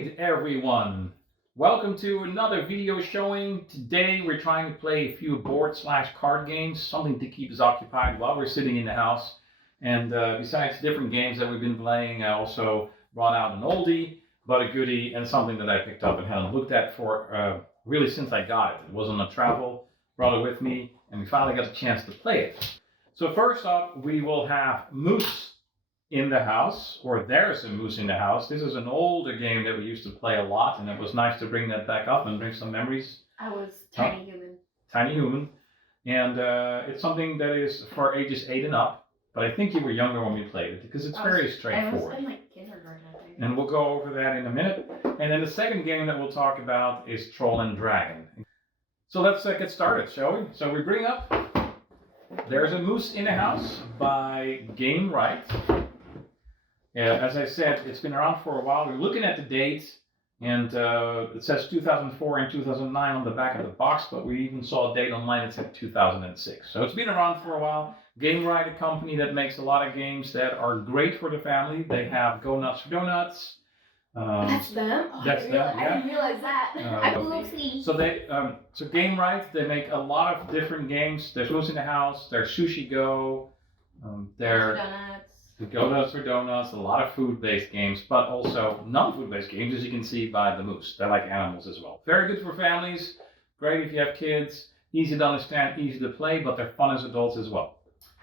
Alright everyone, welcome to another video showing. Today we're trying to play a few board/card games, something to keep us occupied while we're sitting in the house. And besides different games that we've been playing, I also brought out an oldie, but a goodie, and something that I picked up and hadn't looked at for really since I got it. It was on a travel, brought it with me, and we finally got a chance to play it. So first up, we will have Moose in the house, or There's a Moose in the House. This is an older game that we used to play a lot, and it was nice to bring that back up and bring some memories. I was Tiny Human. Tiny Human. And it's something that is for ages 8 and up, but I think you were younger when we played it, because it's very straightforward. I was in like kindergarten, I think. And we'll go over that in a minute. And then the second game that we'll talk about is Troll and Dragon. So let's get started, shall we? So we bring up There's a Moose in the House by Gamewright. As I said, it's been around for a while. We're looking at the dates, and it says 2004 and 2009 on the back of the box, but we even saw a date online that said 2006. So it's been around for a while. Gamewright, a company that makes a lot of games that are great for the family. They have Go Nuts for Donuts. That's them? Oh, That's them, yeah. I didn't realize that. So Gamewright, they make a lot of different games. There's Moose in the House, there's Sushi Go, Donuts. The Go Nuts for Donuts, a lot of food-based games, but also non-food-based games, as you can see by the Moose. They like animals as well. Very good for families, great if you have kids, easy to understand, easy to play, but they're fun as adults as well.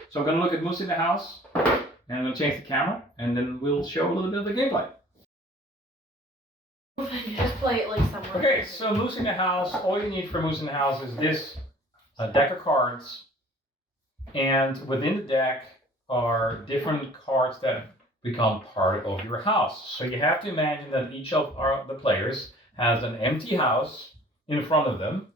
So I'm going to look at Moose in the House, and I'm going to change the camera, and then we'll show a little bit of the gameplay. Just play it like somewhere. Okay, so Moose in the House, all you need for Moose in the House is this deck of cards, and within the deck are different cards that become part of your house. So you have to imagine that each of the players has an empty house in front of them.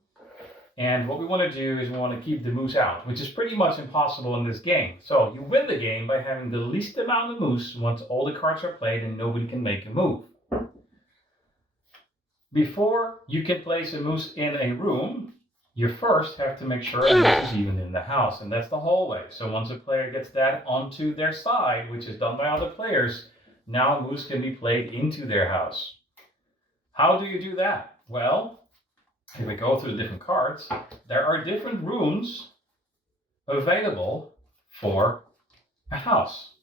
And what we want to do is we want to keep the moose out, which is pretty much impossible in this game. So you win the game by having the least amount of moose once all the cards are played and nobody can make a move. Before you can place a moose in a room, you first have to make sure a moose is even in the house, and that's the hallway. So once a player gets that onto their side, which is done by other players, now a moose can be played into their house. How do you do that? Well, if we go through the different cards, there are different rooms available for a house.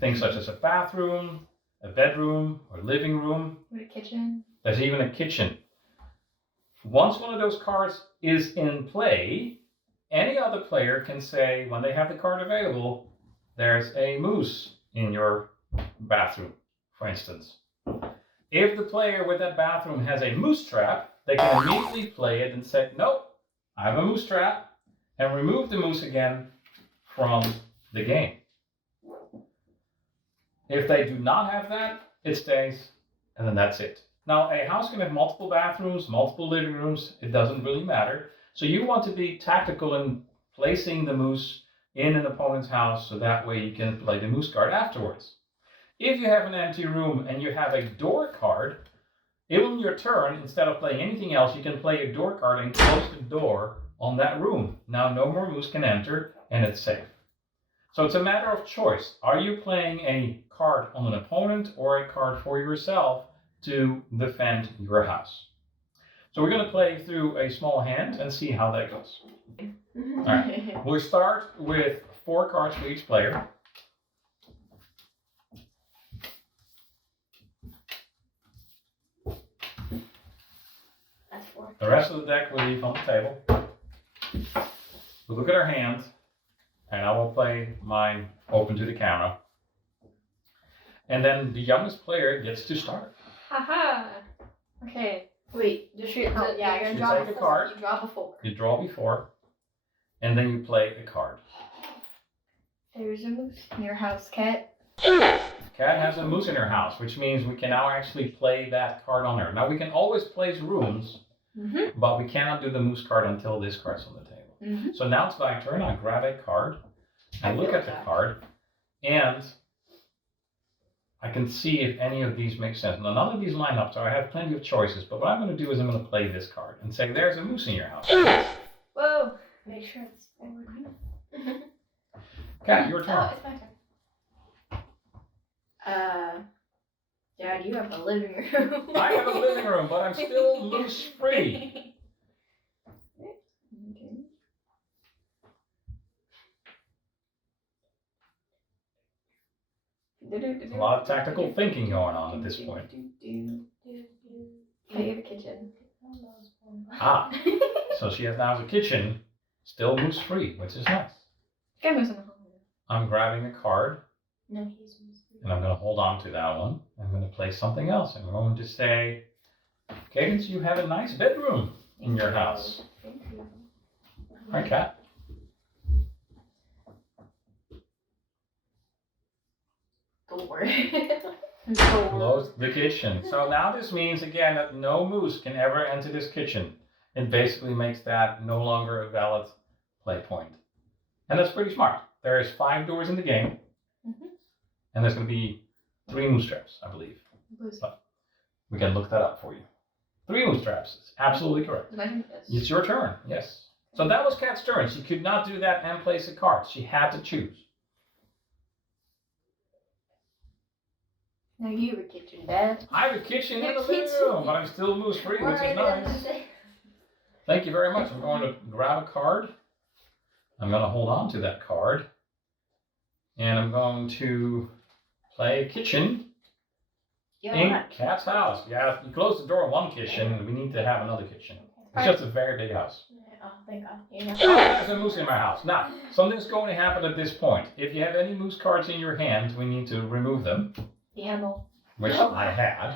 Things such as a bathroom, a bedroom, or living room. Or a kitchen. There's even a kitchen. Once one of those cards is in play, any other player can say, when they have the card available, there's a moose in your bathroom, for instance. If the player with that bathroom has a moose trap, they can immediately play it and say, nope, I have a moose trap, and remove the moose again from the game. If they do not have that, it stays, and then that's it. Now, a house can have multiple bathrooms, multiple living rooms. It doesn't really matter. So you want to be tactical in placing the moose in an opponent's house so that way you can play the moose card afterwards. If you have an empty room and you have a door card, on your turn, instead of playing anything else, you can play a door card and close the door on that room. Now no more moose can enter and it's safe. So it's a matter of choice. Are you playing a card on an opponent or a card for yourself to defend your house? So we're going to play through a small hand and see how that goes. All right. We'll start with 4 cards for each player. That's 4. The rest of the deck we'll leave on the table. We'll look at our hand, and I will play mine open to the camera. And then the youngest player gets to start. Haha. Okay. Wait, just shoot. Oh, yeah, you're You gonna take a card. You draw before. You draw before, and then you play a card. There's a moose in your house, Cat. Cat has a moose in her house, which means we can now actually play that card on her. Now we can always place rooms, but we cannot do the moose card until this card's on the table. So now it's my turn. I grab a card, I look at the card, and I can see if any of these make sense. Now, none of these line up, so I have plenty of choices. But what I'm going to do is I'm going to play this card and say, there's a moose in your house. Whoa. Make sure it's forward. Cat, your turn. Oh, it's my turn. Dad, you have a living room. I have a living room, but I'm still moose free. A lot of tactical thinking going on at this point. I have a kitchen. Ah, so she has now a kitchen, still moose free, which is nice. Get moose in the home. I'm grabbing a card, No, he's moose free. and I'm going to hold on to that one. I'm going to play something else. I'm going to say, Cadence, you have a nice bedroom in your house. Thank you. Hi, Kat. Door. Close the kitchen. So now this means again that no moose can ever enter this kitchen. It basically makes that no longer a valid play point. And that's pretty smart. There's 5 doors in the game. And there's going to be 3 moose traps, I believe. But we can look that up for you. 3 moose traps. It's absolutely correct. It's your turn, yes. So that was Kat's turn. She could not do that and place a card. She had to choose. Now you have a kitchen, Dad. I have a kitchen and a living room, but I'm still moose free, which is nice. Thank you very much. I'm going to grab a card. I'm going to hold on to that card. And I'm going to play kitchen in Kat's house. Yeah, you close the door in one kitchen. We need to have another kitchen. It's just a very big house. Oh, thank God. Oh, there's a moose in my house. Now, something's going to happen at this point. If you have any moose cards in your hand, we need to remove them. The handle. Which I had.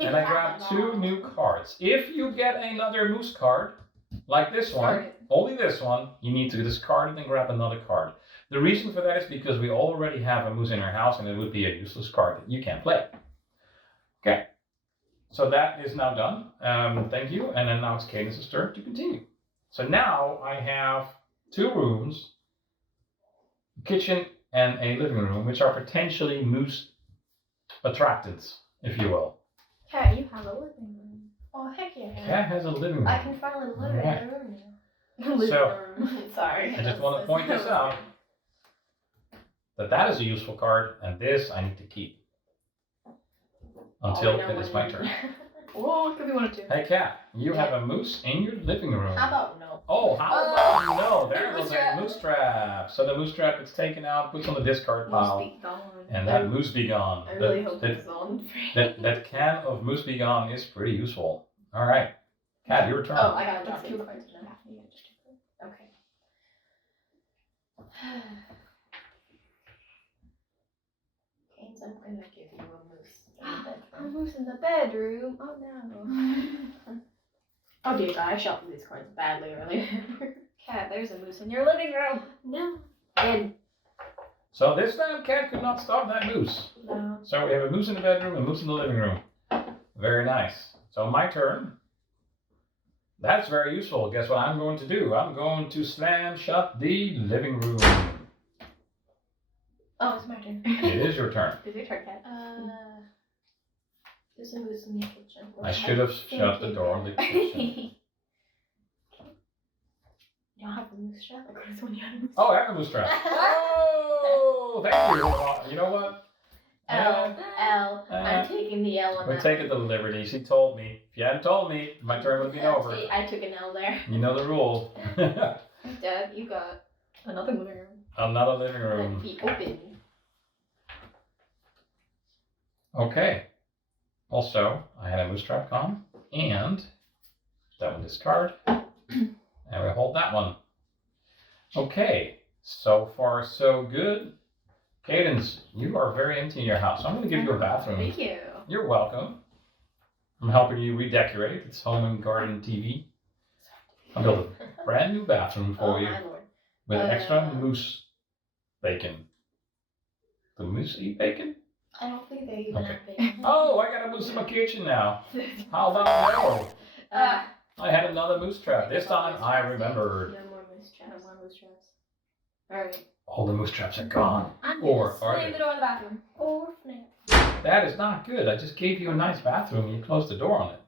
And I grabbed 2 new cards. If you get another moose card, like this one, only this one, you need to discard it and grab another card. The reason for that is because we already have a moose in our house and it would be a useless card that you can't play. Okay. So that is now done. Thank you. And then now it's Cadence's turn to continue. So now I have 2 rooms, a kitchen and a living room, which are potentially moose attractants, if you will. Kat, you have a living room. Oh, heck yeah. Kat has a living room. I can finally live in Right. a room now. So, Sorry. I just want to point this out, that is a useful card, and this I need to keep until it is my turn. Oh, it could be 1 or 2. Hey Kat, you have a moose in your living room. How about no? Oh, how about no? There was a moose trap. So the moose trap is taken out, puts on the discard pile, Moose be gone. and that moose be gone. I really hope it's on. That can of moose be gone is pretty useful. All right, Kat, your turn. Oh, I gotta draw 2 cards now. Yeah, just 2 cards. Okay. Canes, I'm gonna give you a moose. A moose in the bedroom. Oh no. Oh dear God, I shuffled these cards badly earlier. Kat, there's a moose in your living room. No. And So this time, Kat could not stop that moose. no. So we have a moose in the bedroom, a moose in the living room. Very nice. So my turn. That's very useful. Guess what I'm going to do? I'm going to slam shut the living room. Oh, it's my turn. It is your turn. It's your turn, Kat. There's a moose in the kitchen. I should have shut the door on the kitchen. You don't have a moose trap? I could have sworn you had a moose Oh, I have a moose trap. Oh, thank you. You know what? L. I'm taking the L on We're that. taking the liberty. She told me. If you hadn't told me, my turn would have been over. See, I took an L there. You know the rule. Dad, you got another living room. Another living room. Let be open. Okay. Also, I had a moose trap gone, and that one discard, and we hold that one. Okay, so far so good. Cadence, you are very empty in your house. I'm going to give you a bathroom. Thank you. You're welcome. I'm helping you redecorate. It's home and garden TV. I'll build a brand new bathroom for you My lord. with extra moose bacon. The moose eat bacon? I don't think they even Okay. have bacon. Oh, I got a moose in my kitchen now. How about no? I had another moose trap. This time I remembered. No more moose traps. No more moose traps. Alright. All the moose traps are gone. I'm Or gonna are slam they? the door in the bathroom. Or snap. That is not good. I just gave you a nice bathroom and you closed the door on it.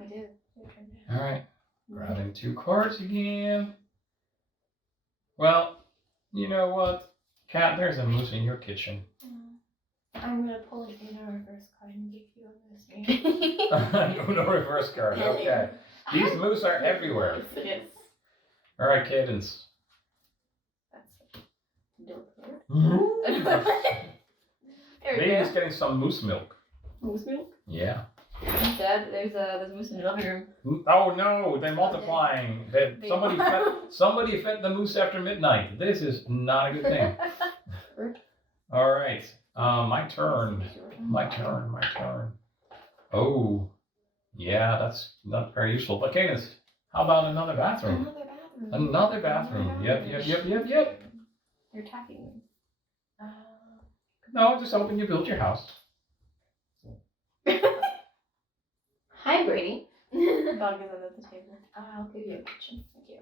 I did. Your turn. All right. Grabbing 2 cards again. Well, you know what? Kat, there's a moose in your kitchen. I'm gonna pull an Uno reverse card and give you a moose. Uno reverse card. Okay. These moose are everywhere. Yes. All right, Cadence. That's dope. Baby's getting some moose milk. Moose milk? Yeah. Dad, there's moose in the living room. Oh no, they're multiplying. Somebody fed the moose after midnight. This is not a good thing. All right. My turn. Oh, yeah, that's not very useful. But Cadence, how about another bathroom? Another bathroom. Yep. You're attacking me. No, just hoping you build your house. Hi, Brady. Dog is under the table. I'll give you a kitchen. Thank you.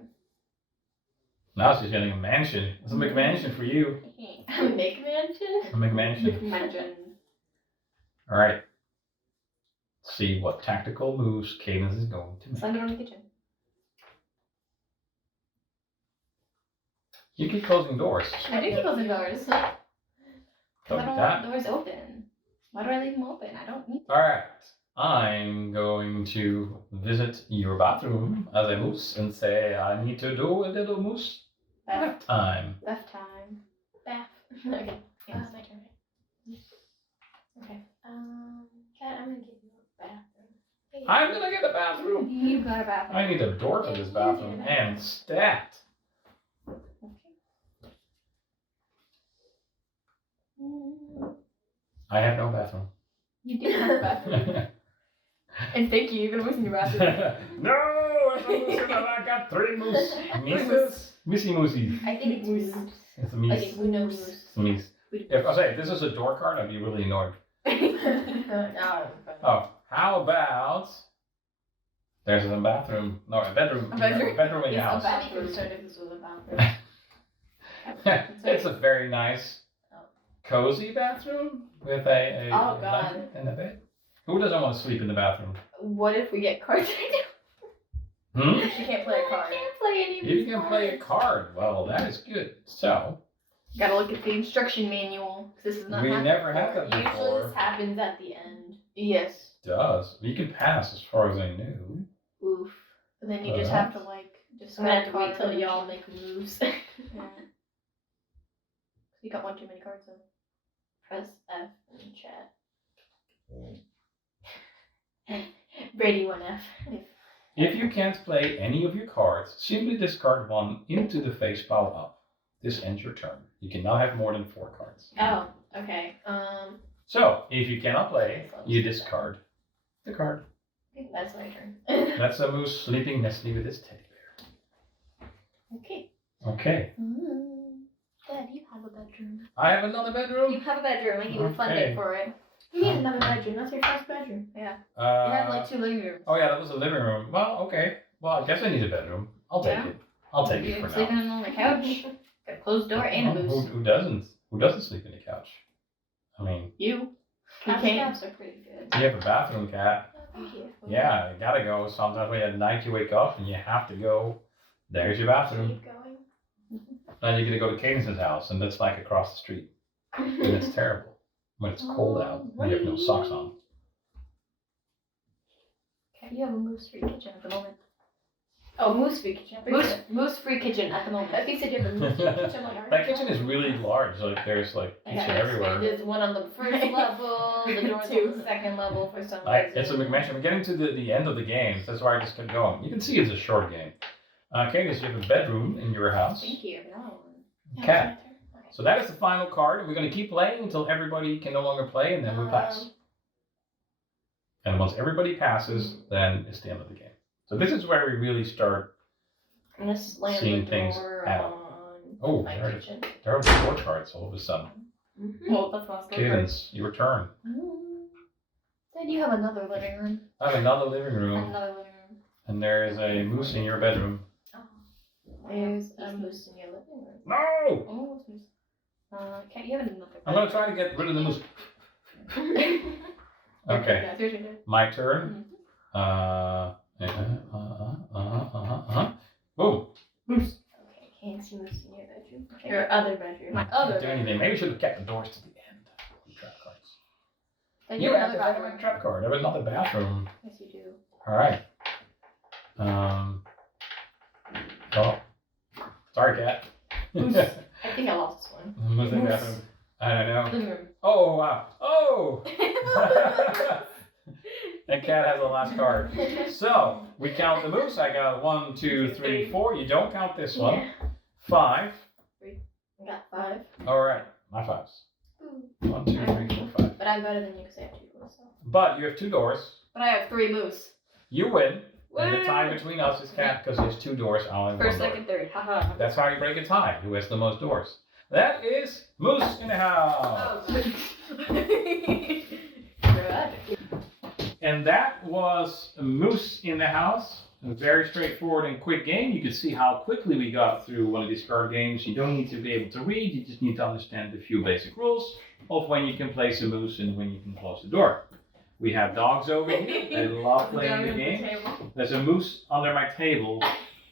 Now she's getting a mansion. It's a McMansion for you. A McMansion? A McMansion. McMansion. All right. See what tactical moves Cadence is going to make. Send it on the kitchen. You keep closing doors. I do keep closing doors. Don't I do don't that. want doors open. Why do I leave them open? I don't need All right. I'm going to visit your bathroom as a moose and say I need to do a little moose bath time. Bath time. Bath. Okay. Yeah, it's my turn. Okay. Cat, I'm gonna give you a bathroom. I'm gonna get a bathroom. You got a bathroom. I need a door for this bathroom and stat. I have no bathroom. You do have a bathroom. And thank you, you're gonna moose in your bathroom. No, I got 3 moose. Mises? Missy moosies. I think it's moose. It's a meese. I think we know moose. It's a meese. If this is a door card, I'd be really annoyed. No. Oh, how about there's a bathroom? No, a bedroom. A bedroom? A bedroom in your Yes, house. a bathroom. If this was a bathroom. It's a very nice, cozy bathroom with a Oh, God. blanket and a bed. Who doesn't want to sleep in the bathroom? What if we get cards? She can't play a card. I can't play any of You these can play a cards. card. Well, that is good. So, Gotta look at the instruction manual. This is not we happened never had before. that Usually before. this happens at the end. Yes. It does. You can pass as far as I knew. Oof. But then you just have to just. I'm gonna have to wait card till finish. y'all make moves. Yeah. You got one too many cards though. Press F in chat. Brady 1F. If you can't play any of your cards, simply discard one into the face pile up. This ends your turn. You can now have more than 4 cards. Oh, okay. So, if you cannot play, you discard the card. That's my turn. That's a moose sleeping next to me with his teddy bear. Okay. Okay. Dad, you have a bedroom. I have another bedroom. You have a bedroom. I give you Okay. funding for it. You need another bedroom. That's your first bedroom. Yeah. You have like 2 living rooms. Oh yeah, that was a living room. Well, okay. Well, I guess I need a bedroom. I'll take Yeah. it. I'll take it You're for sleeping now. on the couch. Got a closed door and a moose. Who doesn't? Who doesn't sleep in the couch? I mean, You. Who Couch can't? naps are pretty good. you have a bathroom, cat. Yeah, you gotta go. Sometimes when at night you wake up and you have to go. There's your bathroom. Keep going. Now you're gonna go to Cadence's house, and that's like across the street, and it's terrible when it's cold out and you have no socks on. You have a moose-free kitchen at the moment. Oh, moose-free kitchen. Moose-free kitchen at the moment. I think you said you have a moose-free kitchen. Like, alright. That kitchen is really large. Like there's like I kitchen gotta everywhere. There's one on the first level, the door's on the second level for some reason. It's a McMansion. We're getting to the end of the game. That's why I just kept going. You can see it's a short game. Cadence, you have a bedroom in your house. Thank you. No. Cat. So that is the final card, and we're going to keep playing until everybody can no longer play, and then we pass. And once everybody passes, then it's the end of the game. So this is where we really start. I'm gonna slam Seeing the things door out. on Oh, my there it is. kitchen. There are 4 cards all of a sudden. Well, that's what I was going Cadence, your turn. Then you have another living room. I have another living room, Another living room. and there is a moose in your bedroom. There's a moose in your living room. No! Oh, what's moose? Cat, you have another. I'm going to try to get rid of the moose. Okay, That's your turn. my turn. Boom. Moose. Okay, can't see moose in your bedroom. Okay. Your other bedroom. My other Do anything. Maybe we should have kept the doors to the end. Keep track cards. Then You you have have the another dynamite bathroom. trap card. That was not the bathroom. Yes, you do. All right. Oh. Sorry, cat. I think I lost this one. What's the bathroom? I don't know. Living room. Oh, wow. Oh! And cat has the last card. So, we count the moose. I got 1, 2, 3, 4. You don't count this one. Yeah. 5. I got 5. All right. My 5s. Ooh. 1, 2, 3, 4, 5. But I'm better than you because I have 2 doors. So. But you have 2 doors. But I have 3 moose. You win. And the Woo! tie between us is cat because there's 2 doors. I only have 1 First, door. second, third. Haha. That's how you break a tie. Who has the most doors? That is Moose in the House. Oh, good. And that was Moose in the House. A very straightforward and quick game. You can see how quickly we got through one of these card games. You don't need to be able to read. You just need to understand a few basic rules of when you can place a moose and when you can close the door. We have dogs over here. They love playing the game. There's a moose under my table.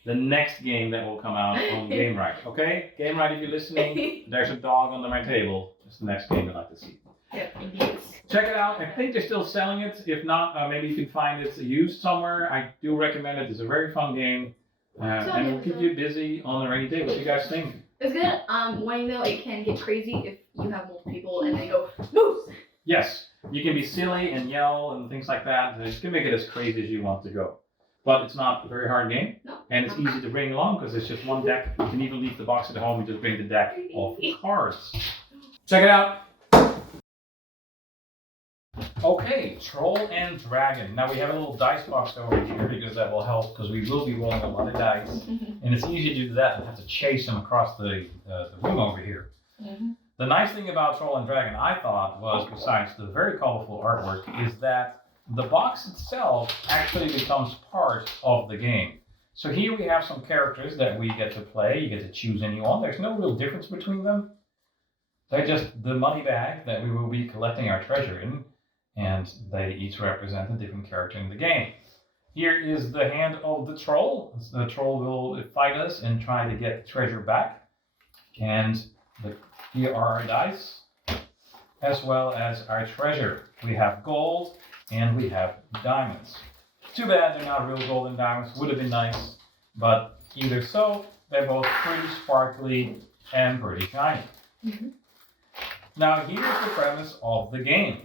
The next game that will come out on Gamewright. Okay? Gamewright, if you're listening, there's a dog under my table. It's the next game I'd like to see. Yep, indeed. Check it out. I think they're still selling it. If not, maybe you can find it used somewhere. I do recommend it. It's a very fun game. And it'll keep you busy on a rainy day. What do you guys think? It's good. Warning though, it can get crazy if you have multiple people and they go, moose! Yes. You can be silly and yell and things like that. You can make it as crazy as you want to go. But it's not a very hard game. No. And it's easy to bring along because it's just one deck. You can even leave the box at home and just bring the deck of cards. Check it out. Okay, Troll and Dragon. Now we have a little dice box over here because that will help because we will be rolling a lot of dice. And it's easy to do that and have to chase them across the room over here. Mm-hmm. The nice thing about Troll and Dragon, I thought, was besides the very colorful artwork, is that the box itself actually becomes part of the game. So here we have some characters that we get to play. You get to choose anyone. There's no real difference between them. They're just the money bag that we will be collecting our treasure in. And they each represent a different character in the game. Here is the hand of the troll. The troll will fight us and try to get the treasure back. And here are our dice, as well as our treasure. We have gold and we have diamonds. Too bad they're not real gold and diamonds. Would have been nice, but either so, they're both pretty sparkly and pretty shiny. Mm-hmm. Now here's the premise of the game.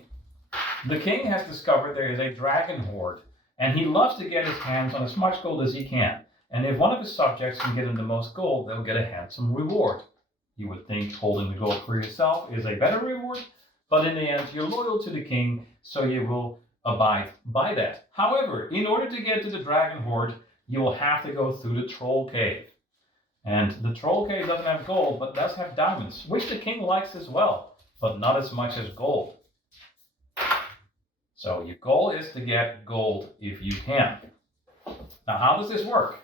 The king has discovered there is a dragon horde, and he loves to get his hands on as much gold as he can. And if one of his subjects can get him the most gold, they'll get a handsome reward. You would think holding the gold for yourself is a better reward, but in the end, you're loyal to the king, so you will abide by that. However, in order to get to the dragon horde, you will have to go through the troll cave. And the troll cave doesn't have gold, but does have diamonds, which the king likes as well, but not as much as gold. So your goal is to get gold if you can. Now, how does this work?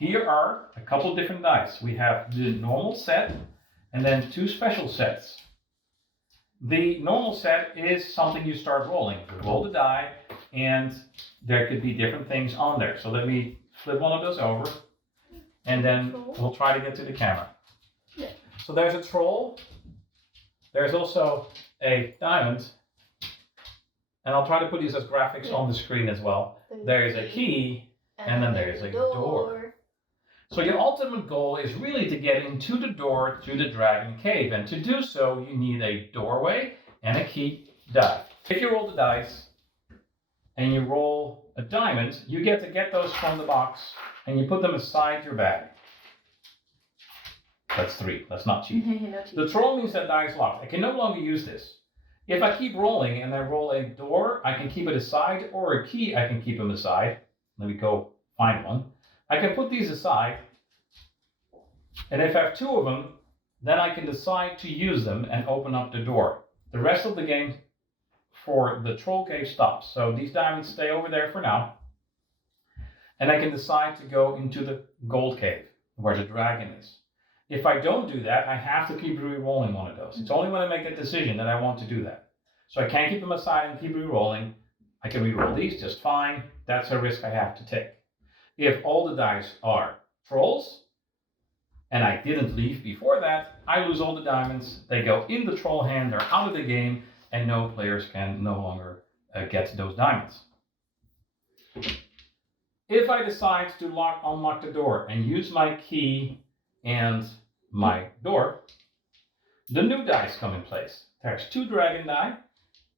Here are a couple different dice. We have the normal set and then 2 special sets. The normal set is something you start rolling. You roll the die and there could be different things on there. So let me flip one of those over and then we'll try to get to the camera. Yeah. So there's a troll. There's also a diamond. And I'll try to put these as graphics on the screen as well. There is a key, and then there is a door. So your ultimate goal is really to get into the door to the dragon cave. And to do so, you need a doorway and a key die. If you roll the dice and you roll a diamond, you get to get those from the box and you put them aside your bag. That's 3. That's not cheap. The troll means that die is locked. I can no longer use this. If I keep rolling and I roll a door, I can keep it aside, or a key, I can keep them aside. Let me go find one. I can put these aside, and if I have 2 of them, then I can decide to use them and open up the door. The rest of the game for the troll cave stops. So these diamonds stay over there for now, and I can decide to go into the gold cave, where the dragon is. If I don't do that, I have to keep re-rolling one of those. It's only when I make a decision that I want to do that. So I can't keep them aside and keep re-rolling. I can re-roll these just fine. That's a risk I have to take. If all the dice are trolls, and I didn't leave before that, I lose all the diamonds. They go in the troll hand, they're out of the game, and no players can no longer get those diamonds. If I decide to unlock the door and use my key and my door, the new dice come in place. There's 2 dragon die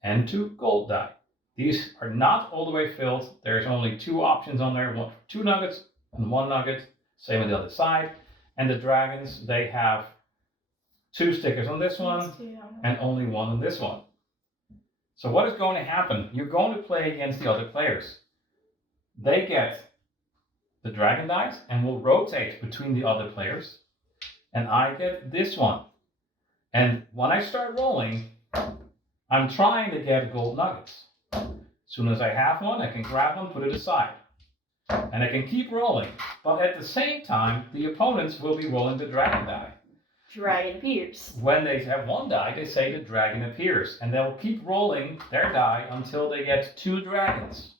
and 2 gold die. These are not all the way filled. There's only 2 options on there, 2 nuggets and 1 nugget. Same on the other side. And the dragons, they have 2 stickers on this one and only 1 on this one. So what is going to happen? You're going to play against the other players. They get the dragon dice and will rotate between the other players. And I get this one. And when I start rolling, I'm trying to get gold nuggets. As soon as I have one, I can grab one, put it aside. And I can keep rolling. But at the same time, the opponents will be rolling the dragon die. Dragon appears. When they have 1 die, they say the dragon appears. And they'll keep rolling their die until they get 2 dragons.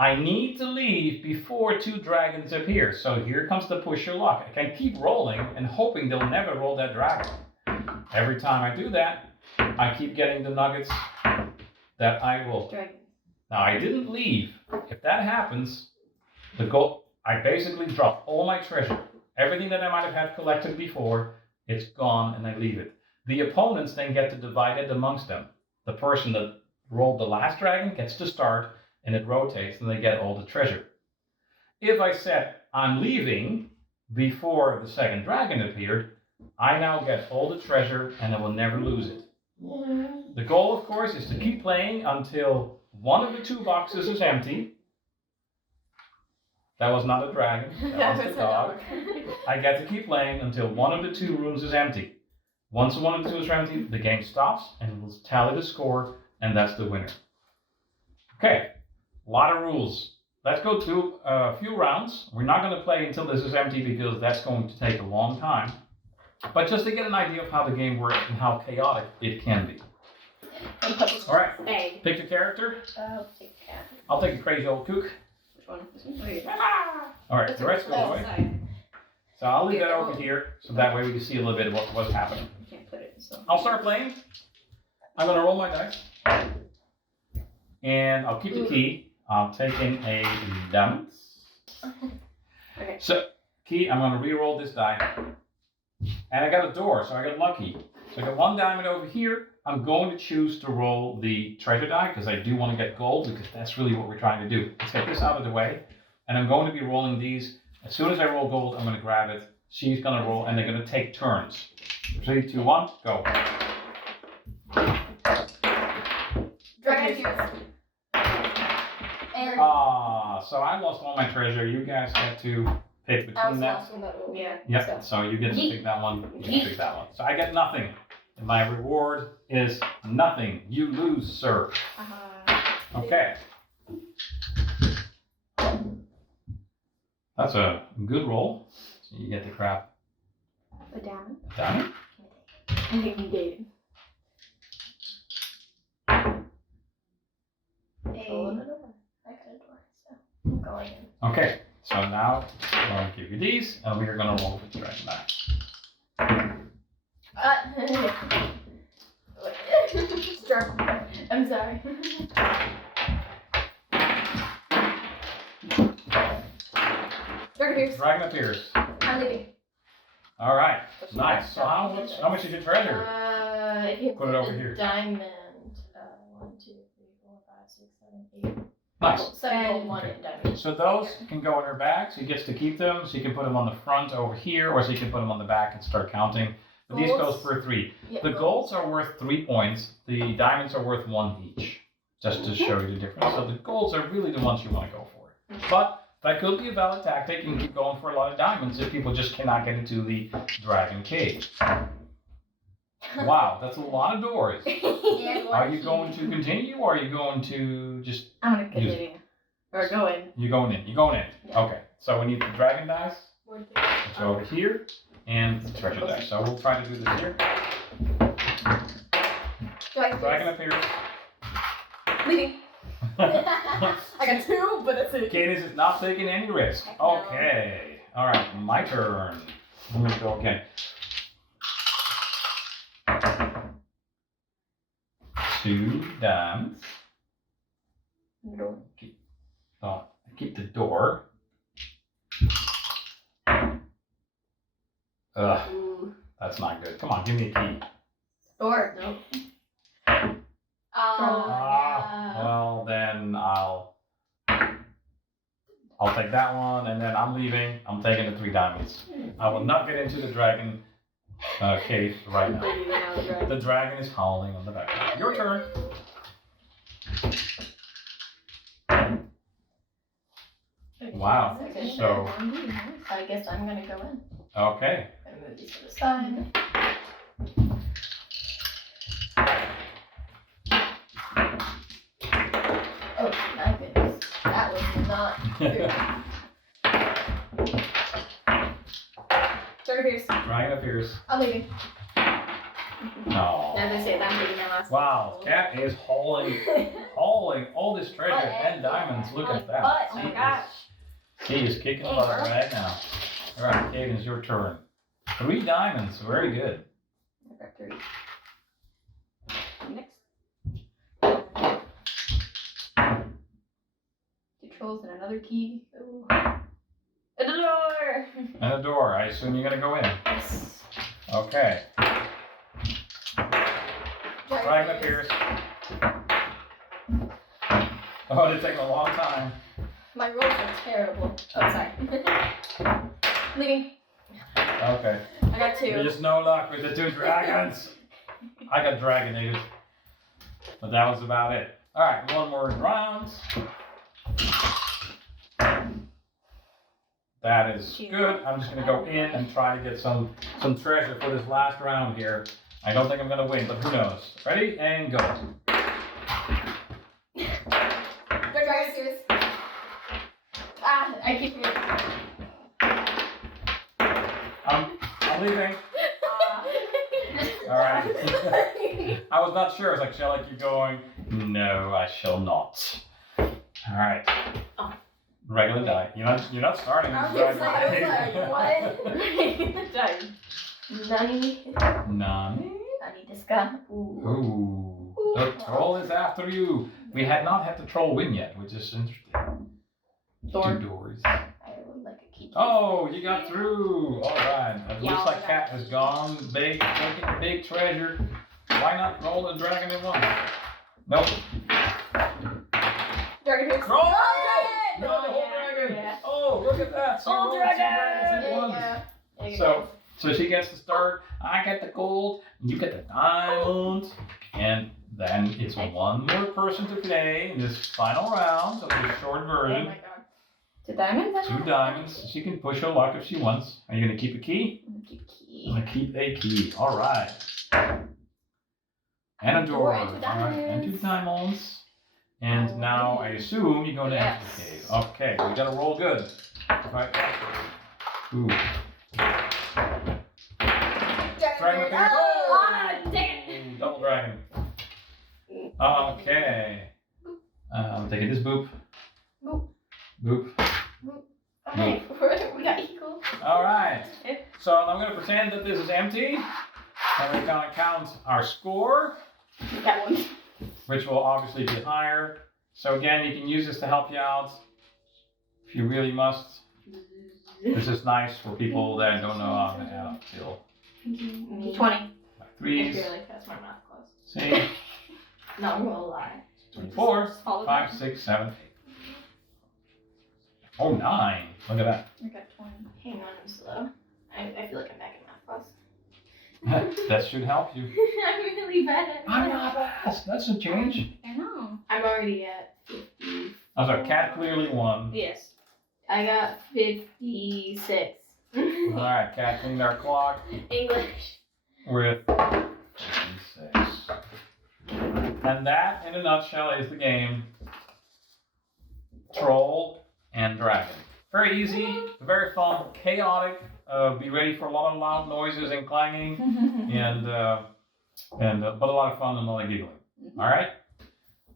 I need to leave before 2 dragons appear. So here comes the push your luck. I can keep rolling and hoping they'll never roll that dragon. Every time I do that, I keep getting the nuggets that I will. Dragon. Now I didn't leave. If that happens, I basically drop all my treasure. Everything that I might have had collected before, it's gone and I leave it. The opponents then get to divide it amongst them. The person that rolled the last dragon gets to start and it rotates and they get all the treasure. If I said I'm leaving before the second dragon appeared, I now get all the treasure and I will never lose it. The goal, of course, is to keep playing until one of the 2 boxes is empty. That was not a dragon, that was the dog. I get to keep playing until one of the 2 rooms is empty. Once one of the 2 is empty, the game stops and we'll tally the score, and that's the winner. Okay, a lot of rules. Let's go to a few rounds. We're not going to play until this is empty because that's going to take a long time. But just to get an idea of how the game works and how chaotic it can be. Alright, pick your character. I'll take cat. I'll take a crazy old kook. Which one? This one? Okay. Alright, the rest goes away. Sorry. So I'll leave that over here, so that way we can see a little bit of what's happening. You can't put it in so. I'll start playing. I'm going to roll my dice. And I'll keep the key. I'm taking a diamond. Okay. So, key, I'm going to re-roll this die. And I got a door, so I got lucky. So I got 1 diamond over here. I'm going to choose to roll the treasure die because I do want to get gold because that's really what we're trying to do. Let's get this out of the way. And I'm going to be rolling these. As soon as I roll gold, I'm going to grab it. She's going to roll and they're going to take turns. 3, 2, 1, go. Dragon appears. And So I lost all my treasure. You guys get to pick between that. Yeah. Yep, so you get to pick that one, you get to pick that one. So I get nothing. And my reward is nothing. You lose, sir. Okay. That's a good roll. So you get to grab A diamond. a diamond. I'm taking David. I got a door, so I'm going in. Okay, so now I'm going to give you these, and we're going to roll with the dragon die. I'm sorry. Dragon appears. Dragon appears. I'm leaving. All right, nice. So how much is your treasure? If you Put it over here. Diamond. 1, 2, 3, 4, 5, 6, 7, 8. Nice. 7 gold, 1 Okay. diamond. So those can go in her bag. She gets to keep them. She can put them on the front over here, or she can put them on the back and start counting. But these Golds? goes for 3. Yeah, The golds are worth 3 points. The diamonds are worth 1 each. Just to show you the difference. So the golds are really the ones you want to go for. But that could be a valid tactic. You can keep going for a lot of diamonds if people just cannot get into the dragon cave. Wow, that's a lot of doors. Yeah, Are you going to continue, or are you going to just... I'm gonna continue. Or go in. You're going in. You're going in. Yeah. Okay. So we need the dragon dice. One, two. It's over here. And the treasure dice. So we'll try to do this here. Dragon appears. Leaving. I got 2, but it's a. Cadence is not taking any risk. Heck no. Okay. Alright, my turn. I'm going to go again. 2 diamonds. No. Oh, keep the door. Ugh, Ooh. that's not good. Come on, give me a key. Or nope. Well then I'll take that one, and then I'm leaving. I'm taking the 3 diamonds. I will not get into the dragon cave right now. The dragon is howling on the background. Your turn. Wow. So I guess I'm gonna go in. okay. I'm gonna move these to the side. Oh my goodness. That was not good. Dragon appears. Dragon appears. I'm leaving. No. As I say that, I'm leaving my last Wow, Cat is hauling all this treasure and diamonds. Look at that. Oh my gosh. She is kicking butt right now. All right, Caden, it's your turn. 3 diamonds, very good. I got 3. Next. 2 trolls and another key. Ooh. A door! And a door. I assume you're gonna go in. Yes. Okay. Dragon appears. Oh, it's taking a long time. My rolls are terrible. Oh, sorry. Leaving. Okay. I got 2. There's just no luck with the 2 dragons. I got dragonated. But that was about it. Alright, 1 more round. That is good. I'm just gonna go in and try to get some treasure for this last round here. I don't think I'm gonna win, but who knows? Ready and go. Dragon series. I keep forgetting. I'm leaving. All right. I was not sure. I was like, shall I keep going? No, I shall not. All right. Regular die. You're not starting. I was like, what? Nani? Nani? Nani deska? Ooh. The troll is after you. We had not had the troll win yet, which is interesting. Door. 2 doors. I would like a key. Oh, you got through. All right. It Yeah, looks like Cat has gone big, taking big treasure. Why not roll the dragon in one? Nope. Dragon hits. Roll! Oh, No, the whole dragon. Yeah. Oh, look at that. So Oh, you rolled 2 dragons at once. Yeah. So she gets to start. I get the gold, you get the diamond, and then it's 1 more person to play in this final round of this short Oh version. my god. 2 diamonds? 2 diamonds. She can push her luck if she wants. Are you gonna keep a key? I'm gonna keep key. I'm gonna keep a key. All right. And a door. And 2 All right. And 2 diamonds. diamonds. And now I assume you're going to enter the cave. Okay, we gotta roll good. Right. Ooh. Dragon appears. Oh, dang it. Double dragon. Okay. I'm taking this boop. Boop. Boop. Okay, we got equal. All right. So I'm going to pretend that this is empty. And we're going to count our score, We got 1. which will obviously be higher. So again, you can use this to help you out if you really must. This is nice for people that don't know how to add up till 20. threes. That's my math class. See? No, I'm gonna lie. 24, Follow 5, that. 6, 7, 8. Oh, 9. Look at that. I got 20. Hang on, I'm slow. I feel like I'm back in math class. That should help you. I'm really bad at I'm math. not bad. That's a change. I know. I'm already at 50. Oh, so Cat clearly won. Yes. I got 56. All right, Cat cleaned our clock English. with 56. And that, in a nutshell, is the game Troll and Dragon. Very easy, very fun, chaotic. Be ready for a lot of loud noises and clanging, and but a lot of fun and a lot of giggling. All right.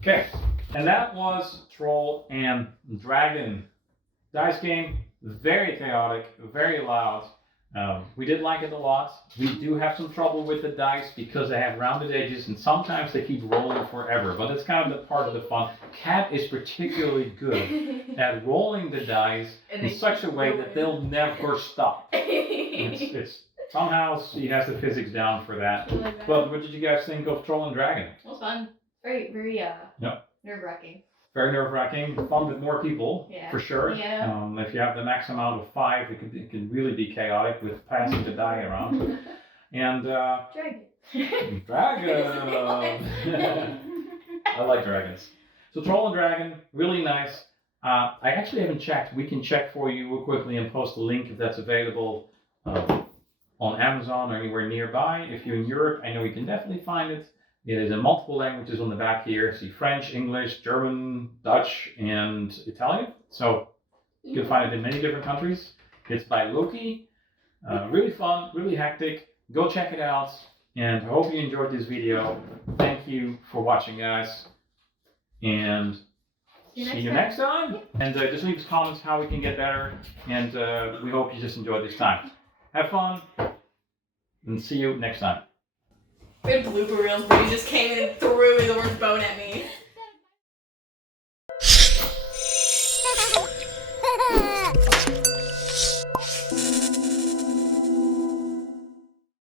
Okay. And that was Troll and Dragon. Dice game, very chaotic, very loud, We did like it a lot. We do have some trouble with the dice because they have rounded edges and sometimes they keep rolling forever, but it's kind of the part of the fun. Cat is particularly good at rolling the dice in such a way that they'll never stop. It's somehow she has the physics down for that. But what did you guys think of Troll and Dragon? It was fun. Very nerve-wracking. Very nerve-wracking. Fun with more people, for sure. Yeah. If you have the max amount of 5, it can really be chaotic with passing the die around. And Dragon. Dragon. I like dragons. So Troll and Dragon, really nice. I actually haven't checked. We can check for you real quickly and post a link if that's available on Amazon or anywhere nearby. If you're in Europe, I know you can definitely find it. It is in multiple languages on the back here. See French, English, German, Dutch, and Italian. So you can find it in many different countries. It's by Loki. Really fun, really hectic. Go check it out. And I hope you enjoyed this video. Thank you for watching, guys. And see you next time. And just leave us comments how we can get better. And we hope you just enjoyed this time. Have fun. And see you next time. We had blooper reels, but he just came in and threw his orange bone at me.